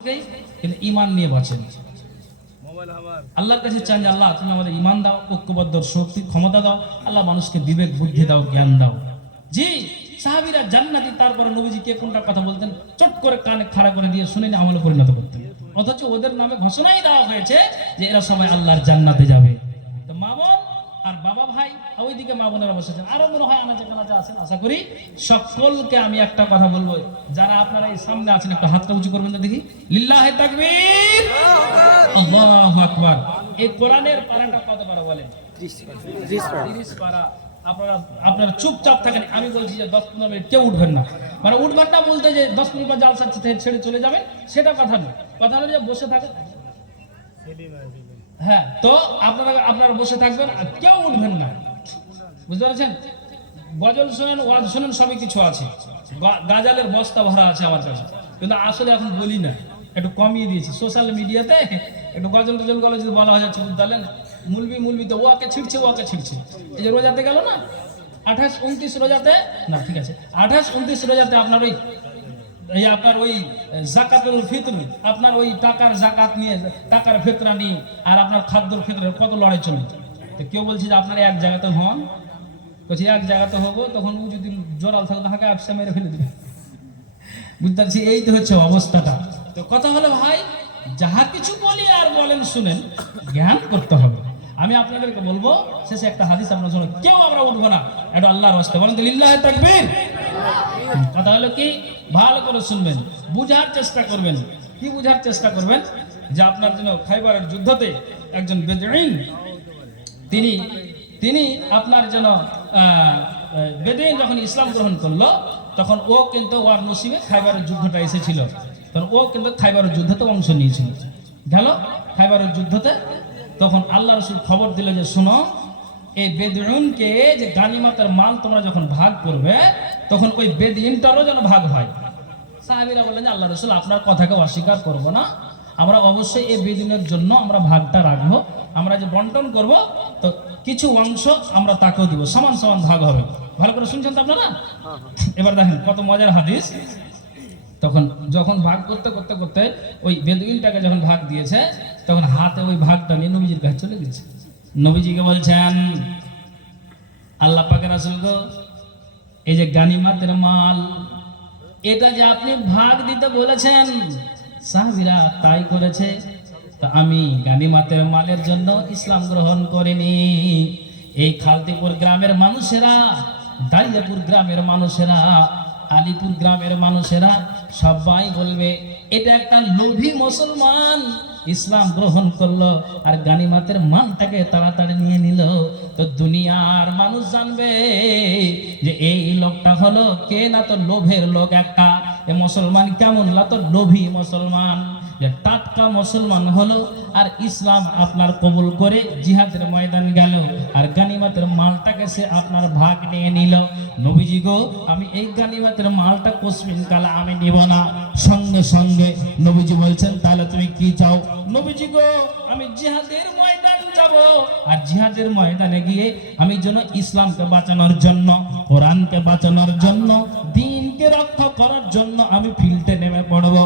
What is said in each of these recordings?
কিন্তু ঈমান নিয়ে বাঁচেন। আল্লাহর কাছে চান যে আল্লাহ তুমি আমাদের ঈমান দাও, ঐক্যবদ্ধ শক্তি ক্ষমতা দাও, আল্লাহ মানুষকে বিবেক বুদ্ধি দাও, জ্ঞান দাও। জি সাহাবীরা জান্নাতি, তারপরে নবীজি কে কোনটা কথা বলতেন চট করে কানে খাড়া করে দিয়ে শুনে আমলে পরিণত করতেন, অথচ ওদের নামে ঘোষণাই দেওয়া হয়েছে যে এরা সবাই আল্লাহর জান্নাতে যাবে। তো মা বোন আর বাবা ভাই ওইদিকে মা বোনেরা বসেছেন, আরো মনে হয় আনাচে কানাচে আছেন। আশা করি সকলকে আমি একটা কথা বলবো, যারা আপনারা এই সামনে আছেন একটা হাতটা উঁচু করবেন তো দেখি। লিল্লাহে তাকবীর, আল্লাহু আকবার। এই কোরআনের পারাটা কত পারা বলেন? 30 পারা। আপনারা চুপচাপ থাকেন, আমি বলছি যে 10-15 মিনিট কেউ উঠবেন না। মানে উঠবেন না বলতে যে 10 মিনিট পর জালসা ছেড়ে চলে যাবেন সেটা কথা না, কথা হলো যে বসে থাকেন। হ্যাঁ, তো আপনারা বসে থাকবেন আর কেউ উঠবেন না, বুঝতে পারছেন? গজল শোনেন, ওয়াজ শোনেন, সবই কিছু আছে, গাজালের বস্তা ভরা আছে আমার কাছে, কিন্তু আসলে এখন বলি না, একটু কমিয়ে দিয়েছি। সোশ্যাল মিডিয়াতে একটু গজল টজল গলে যদি বলা হয়ে যাচ্ছে, বুঝতে পারলেন? মুলবি তো ওকে ছিড়ছে। এই যে রোজাতে গেল না, 28-29 রোজাতে, না ঠিক আছে, 28-29 রোজাতে আপনার ওই যাকাতুল ফিতর, আপনার ওই টাকার যাকাত নিয়ে, টাকার ফিতরা নিয়ে আর আপনার খাদ্যর ফিতরের কত লড়াই চলে। তো কেউ বলছে যে আপনারা এক জায়গাতে হন, বলছি এক জায়গাতে হবো, তখন ও যদি জোরাল থাকে তাকে একসা মেরে ফেলে দেবে, বুঝতে পারছি? এই তো হচ্ছে অবস্থাটা। তো কথা হলো ভাই, যাহা কিছু বলি আর বলেন শুনেন, জ্ঞান করতে হবে। আমি আপনাদেরকে বলবো শেষে একটা হাদিস আপনার জন্য, কেউ আমরা উঠবো না, এটা আল্লাহর রাস্তা, বলেন তো লিল্লাহে তাকবীর। কথা হলো কি, ভালো করে শুনবেন, বুঝার চেষ্টা করবেন। কি বুঝার চেষ্টা করবেন? যে আপনার জন্য খাইবারের যুদ্ধতে একজন বেদুইন, তিনি আপনার জন্য বেদুইন যখন ইসলাম গ্রহণ করলো, তখন ও কিন্তু ওর নসিবে খাইবারের যুদ্ধটা এসেছিল, তখন ও কিন্তু খাইবারের যুদ্ধতে অংশ নিয়েছিল। গেল খাইবারের যুদ্ধতে, তখন আল্লাহ রাসূল খবর দিল যে শোনো, এই বেদুইনকে যে গানিমতের মাল তোমরা যখন ভাগ করবে, তখন ওই বেদুইনটারও যেন ভাগ হয়। সাহাবীরা বললেন যে আল্লাহ রাসূল আপনার কথাকে অস্বীকার করব না, আমরা অবশ্যই এই বেদুইনের জন্য আমরা ভাগটা রাখবো, আমরা যে বন্টন করব তো কিছু অংশ আমরা তাকেও দিব, সমান সমান ভাগ হবে। ভালো করে শুনছেন তো আপনারা? এবার দেখেন কত মজার হাদিস। তখন যখন ভাগ করতে করতে করতে ওই বেদুইনটাকে যখন ভাগ দিয়েছে, তখন হাতে ওই ভাগটা নিয়ে নবীজির কাছে চলে গেছে। নবীজিকে বলছেন, আল্লাহ পাকের রাসূল গো, এই যে গানিমাতের মাল, এটা যে আপনি ভাগ দিতে বলেছেন, সাহাবীরা তাই করেছে, তো আমি গানিমাতের মালের জন্য ইসলাম গ্রহণ করিনি। এই খালদিপুর গ্রামের মানুষেরা, দারিয়াপুর গ্রামের মানুষেরা, আলিপুর গ্রামের মানুষেরা সবাই বলবে এটা একটা লোভী মুসলমান ইসলাম গ্রহণ করলো আর গানিমাতের মালটাকে তাড়াতাড়ি নিয়ে নিল। তো দুনিয়ার মানুষ জানবে যে এই লোকটা হলো কে, না তো লোভের লোক একটা। এ মুসলমান কেমন, না তো লোভী মুসলমান, যে টাটকা মুসলমান হলো আর ইসলাম আপনার কবুল করে জিহাদের ময়দান গেল আর গানিমাতের মালটাকে সে আপনার ভাগ নিয়ে নিল। নবীজি গো, আমি এই গানিমাতের মালটা কোসমিন কালা আমি নিব না। সঙ্গে সঙ্গে নবীজি বলছেন তাহলে তুমি কি চাও? নবীজি গো, আমি জিহাদের ময়দান যাব, আর জিহাদের ময়দানে গিয়ে আমি যেন ইসলামকে বাঁচানোর জন্য, কোরআনকে বাঁচানোর জন্য, দ্বীনকে রক্ষা করার জন্য আমি ফিল্ডে নেমে পড়ব।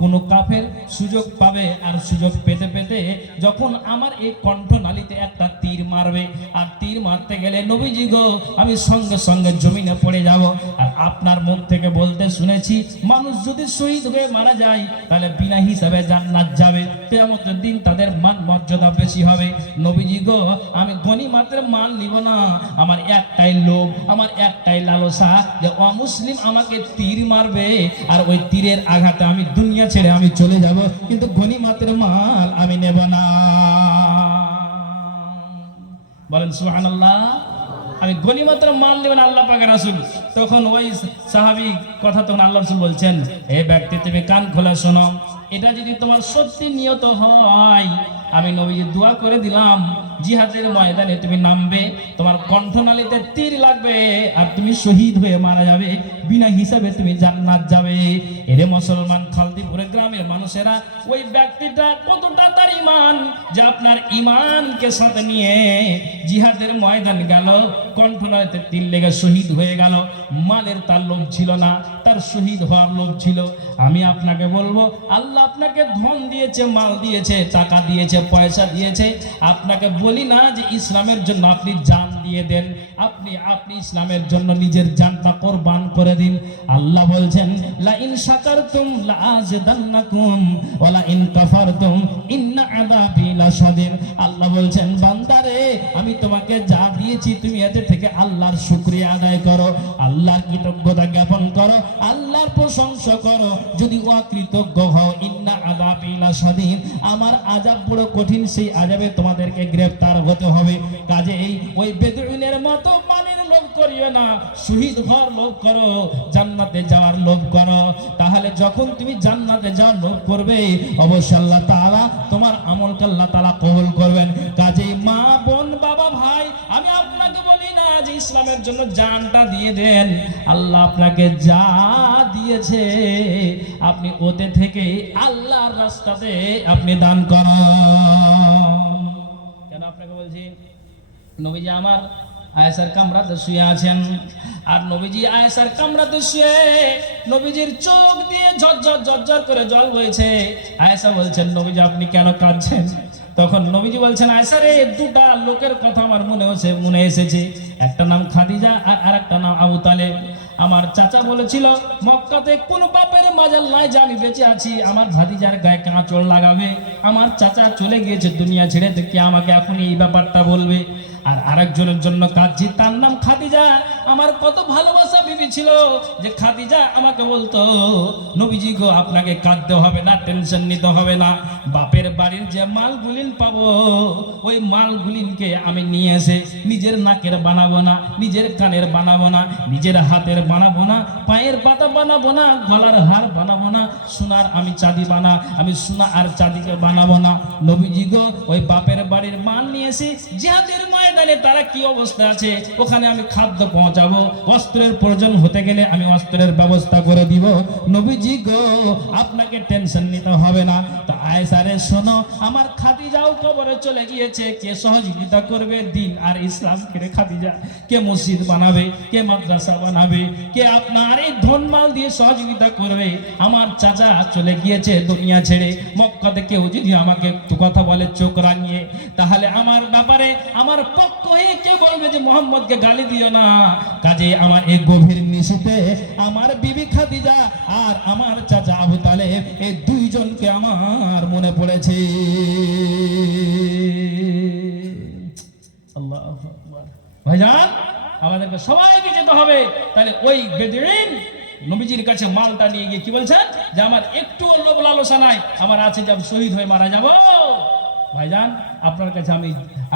কোন কাফের সুযোগ পাবে, আর সুযোগ পেতে পেতে যখন আমার এই কণ্ঠনালীতে একটা তীর মারবে, আর তীর মারতে গেলে নবীজি গো আমি সঙ্গে সঙ্গে জমিনে পড়ে যাব। আর আপনার মুখ থেকে বলতে শুনেছি মানুষ যদি শহীদ হয়ে মারা যায় তাহলে বিনা হিসাবে জান্নাত যাবে, কিয়ামতের দিন তাদের মান মর্যাদা বেশি হবে। নবীজি গো, আমি গনিমতের মাল নিব না, আমার একটাই লোভ, আমার একটাই লালসা যে অমুসলিম আমাকে তীর মারবে আর ওই তীরের আঘাতে আমি দুনিয়া ছেড়ে আমি চলে যাব, কিন্তু গনিমতের মাল আমি নেব না। বলেন সুবহানাল্লাহ। আমি গনিমতের মাল নেব না, আল্লাহ পাকের রাসূল। তখন ওই সাহাবী কথা, তখন আল্লাহ রাসূল বলছেন, হে ব্যক্তি তুমি কান খোলা শোনো, এটা যদি তোমার সত্যি নিয়ত হয়, আমি নবীজি দোয়া করে দিলাম, জিহাদের ময়দানে তুমি নামবে, তোমার কণ্ঠনালীতে তীর লাগবে আর তুমি শহীদ হয়ে মারা যাবে, বিনা হিসাবে তুমি জান্নাত যাবে। এরে মুসলমান, খালদিপুর রংপুরের গ্রামের মানুষেরা ওই ব্যক্তিটা কতটা তার ইমান যে আপনার ইমানকে সাথে নিয়ে জিহাদের ময়দান গেল, কণ্ঠনালীতে তীর লেগে শহীদ হয়ে গেল। মালের তার লোভ ছিল না, তার শহীদ হওয়ার লোভ ছিল। আমি আপনাকে বলবো, আল্লাহ আপনাকে ধন দিয়েছে, মাল দিয়েছে, টাকা দিয়েছে, পয়সা দিয়েছে। আপনাকে বলি না যে ইসলামের জন্য আপনি জান দিয়ে দেন, আপনি ইসলামের জন্য নিজের জানটা কোরবান করে দিন। আল্লাহ বলছেন, লা ইন শাকারতুম লা আযিদান্নাকুম ওয়া লা ইন কাফারতুম ইন্না আযাবি লাশাদীদ। আল্লাহ বলছেন, বান্দারে আমি তোমাকে যা দিয়েছি তুমি এতে থেকে আল্লাহর শুকরিয়া আদায় করো, আল্লাহর কৃতজ্ঞতা জ্ঞাপন করো, আল্লাহর প্রশংসা করো। যদি অকৃতজ্ঞ হও, ইন্না আযাবি লাশাদীদ, আমার আযাব বড় কঠিন, সেই আযাবে তোমাদেরকে গ্রেফতার হতে হবে। কাজেই ওই বেদুইনের মতো মানের লোভ করিও না, শহীদ হওয়ার লোভ করো, জান্নাতে যাওয়ার লোভ করো। তাহলে যখন তুমি জান্নাতে যাওয়ার লোভ করবে, অবশ্যই আল্লাহ তাআলা তোমার আমলকে আল্লাহ তাআলা কবুল করবেন। কাজেই মা, বোন, বাবা, ভাই, আমি আপনাকে বলি না যে ইসলামের জন্য জানটা দিয়ে দেন। আল্লাহ আপনাকে যা দিয়েছে আপনি ওতে থেকে আল্লাহর রাস্তাতে আপনি দান করুন। কেন আপনাকে বলছি, নবীজি আমার আয়েশার কামরাতে শুয়ে আছেন, আর নবীজি আয়েশার কামরাতে শুয়ে নবীজির চোখ দিয়ে ঝরঝর ঝরঝর করে জল বইছে। আয়েশা বলছেন, নবীজি আপনি কেন কাঁদছেন? তখন নবীজি বলছেন, আয়েশা রে, দুটা লোকের কথা আমার মনে এসেছে। একটা নাম খাদিজা আর আরেকটা নাম আবু তালেব। আমার চাচা বলেছিল মক্কাতে কোন বাপের মাজাল নাই যে আমি বেঁচে আছি আমার ভাতিজার গায়ে কাঁচড় লাগাবে। আমার চাচা চলে গিয়েছে দুনিয়া ছেড়ে, দেখি আমাকে এখন এই ব্যাপারটা বলবে। আর আরেকজনের জন্য কাঁদছি, তার নাম খাদিজা। আমার কত ভালোবাসা বিবি ছিল যে খাদিজা আমাকে বলতো, নবীজি গো আপনাকে কাঁদতে হবে না, টেনশন নিতে হবে না, বাপের বাড়ির যে মালগুলিন পাবো ওই মালগুলিনকে আমি নিয়ে এসে নিজের নাকের বানাবো না, নিজের কানের বানাবো না, নিজের হাতের বানাবো না, পায়ের পাতা বানাবো না, গলার হার বানাবো না, সোনার আমি চাঁদি আমি সোনা আর চাঁদিকে বানাবো না। নবীজি গো ওই বাপের বাড়ির মাল নিয়ে এসে জিহাদের ময়দানে তারা কি অবস্থা আছে ওখানে আমি খাদ্য পৌঁছাবো, অস্ত্রের প্রয়োজন হতে গেলে আমি অস্ত্রের ব্যবস্থা করে দিব। নবীজি গো আপনাকে টেনশন নিতে হবে না। তো আয়েশা রে শোনো, আমার খাদিজাও কবরে চলে গিয়েছে, কে সহযোগিতা করবে দিন আর ইসলামকে? খাদিজা কে মসজিদ বানাবে, কে মাদ্রাসা বানাবে, কে আপনার এই ধনমাল দিয়ে সহযোগিতা করবে? আমার চাচা চলে গিয়েছে দুনিয়া ছেড়ে, মক্কাতে কেউ যদি আমাকে কথা বলে চোখ রাঙিয়ে, তাহলে আমার ব্যাপারে আমার পক্ষ হয়ে কেউ বলবে যে মোহাম্মদকে গালি দিও না। কাজে আমার এই গভীর নিশিতে আমার বিবি খাদিজা আর আমার চাচা আবু তালেব, এই দুইজনকে আমার মনে পড়েছে। আল্লাহু আকবার। ভাইজান, আমাদেরকে সবাইকে যেতে হবে। তাহলে ওই বেদুইন নবীজির কাছে মালটা নিয়ে গিয়ে কি বলছেন যে আমার একটু লোভ লালসা নাই, আমার আছে যে আমি শহীদ হয়ে মারা যাব। ভাইজান, আপনার কাছে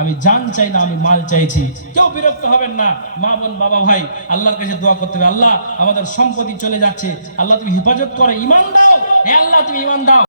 আমি জান চাই না, আমি মাল চাইছি। কেউ বিরক্ত হবেন না, মা, বোন, বাবা, ভাই, আল্লাহর কাছে দোয়া করতে হবে, আল্লাহ আমাদের সম্পত্তি চলে যাচ্ছে, আল্লাহ তুমি হেফাজত করো, ঈমান দাও, হে আল্লাহ তুমি ঈমান দাও।